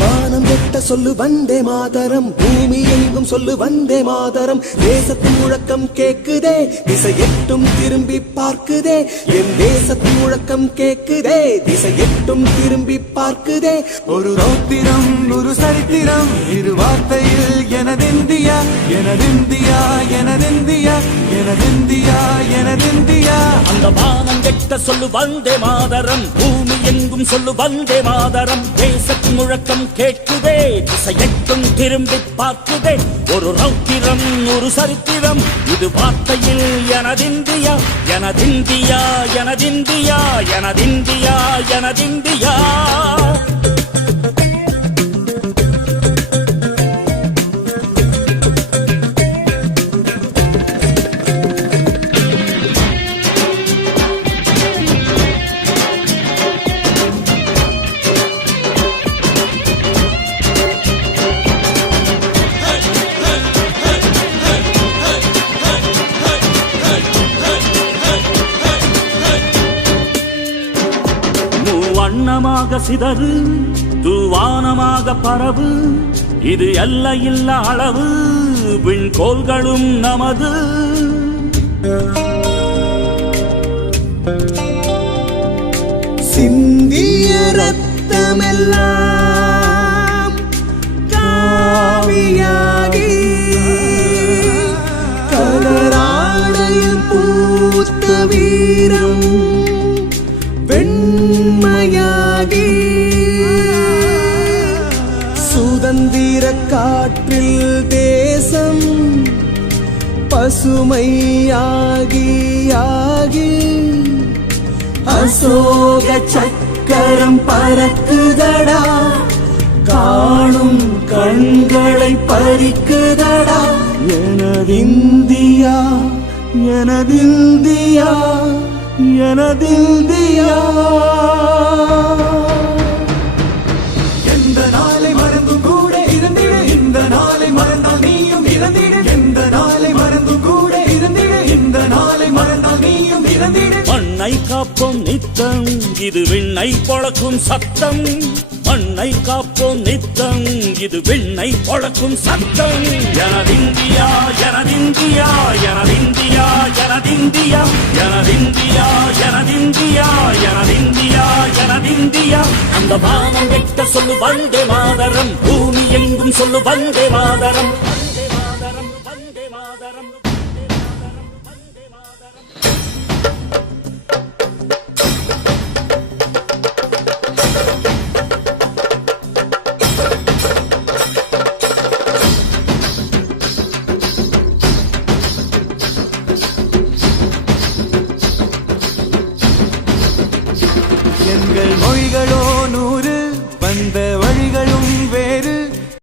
வானம் வெட்ட சொல்லு வந்தே மாதரம், பூமி எங்கும் சொல்லு வந்தே மாதரம். தேசத்தின் முழக்கம் கேக்குதே, திசை எட்டும் திரும்பி பார்க்குதே. என் தேசத்தின் முழக்கம் கேக்குதே, திசை எட்டும் திரும்பி பார்க்குதே. ஒரு ரௌத்திரம் ஒரு சரித்திரம், இரு வார்த்தையில் எனதிந்தியா எனதிந்தியா எனதிந்தியா எனதிந்தியா எனதிந்தியா. அந்த வானம் வெட்ட சொல்லு வந்தே மாதரம், பூமி எங்கும் சொல்லு வந்தே மாதரம். தேசத்தின் முழக்கம் கேட்குதே, திசையெட்டும் திரும்பி பார்க்குதே. ஒரு ரௌத்திரம் ஒரு சரித்திரம், இது வார்த்தையில் எனதிந்தியா எனதிந்தியா எனதிந்தியா எனதிந்தியா எனதிந்தியா. வண்ணமாக சிதறு தூவானமாக பரவு, இது எல்லையில்ல அளவு, விண்கோள்களும் நமது. சிந்திய ரத்தமெல்லாம் காவியாகி, கலராடையில் பூத்த வீரம் வெண்மையாகி, சுதந்திர காற்றில் தேசம் பசுமையாகி ஆகி, அசோக சக்கரம் பறக்குதடா, காணும் கண்களை பறிக்குதடா. எனதிந்தியா எனதிந்தியா எனதிந்தியா. எந்த நாளை மறந்தும் கூட இருந்திடு, இந்த நாளை மறந்தால் நீயும் இறந்திடு. எந்த நாளை மறந்தும் கூட இருந்திடு, இந்த நாளை மறந்தால் நீயும் இறந்திடு. மண்ணை காப்போம் நித்தம், இது விண்ணை பொழக்கும் சத்தம். மண்ணை காப்போம் நித்தம், இது விண்ணை பொழக்கும் சத்தம். எனதிந்தியா எனதிந்தியா எனதிந்தியா எனதிந்தியா எனதிந்தியா எனதிந்தியா எனதிந்தியா எனதிந்தியா. அந்த வானம் வெட்ட சொல்லு வந்தே மாதரம், பூமி எங்கும் சொல்லு வந்தே மாதரம்.